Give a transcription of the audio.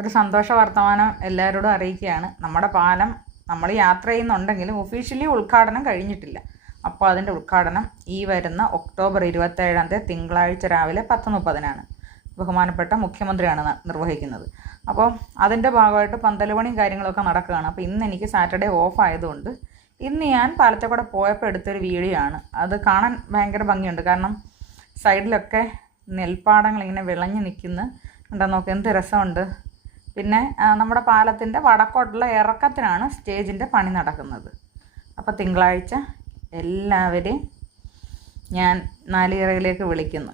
ഒരു സന്തോഷ വർത്തമാനം എല്ലാവരോടും അറിയിക്കുകയാണ്. നമ്മുടെ പാലം നമ്മൾ യാത്ര ചെയ്യുന്നുണ്ടെങ്കിലും ഒഫീഷ്യലി ഉദ്ഘാടനം കഴിഞ്ഞിട്ടില്ല. അപ്പോൾ അതിന്റെ ഉദ്ഘാടനം ഈ വരുന്ന ഒക്ടോബർ ഇരുപത്തേഴാം തീയതി തിങ്കളാഴ്ച രാവിലെ പത്ത് മുപ്പതിനാണ്. ബഹുമാനപ്പെട്ട മുഖ്യമന്ത്രിയാണ് നിർവഹിക്കുന്നത്. അപ്പോൾ അതിന്റെ ഭാഗമായിട്ട് പന്തലുപണിയും കാര്യങ്ങളൊക്കെ നടക്കുകയാണ്. അപ്പോൾ ഇന്ന് എനിക്ക് സാറ്റർഡേ ഓഫ് ആയതുകൊണ്ട് ഇന്ന് ഞാൻ പാലത്തെ പോയപ്പോൾ എടുത്തൊരു വീഡിയോ ആണ്. അത് കാണാൻ ഭയങ്കര ഭംഗിയുണ്ട്. കാരണം സൈഡിലൊക്കെ നെൽപ്പാടങ്ങൾ ഇങ്ങനെ വിളഞ്ഞു നിൽക്കുന്നു ഉണ്ടോ നോക്ക് എന്ത് രസമുണ്ട്. പിന്നെ നമ്മുടെ പാലത്തിന്റെ വടക്കോട്ടുള്ള ഇറക്കത്തിനാണ് സ്റ്റേജിന്റെ പണി നടക്കുന്നത്. അപ്പോൾ തിങ്കളാഴ്ച എല്ലാവരെയും ഞാൻ നാലിയറയിലേക്ക് വിളിക്കുന്നു.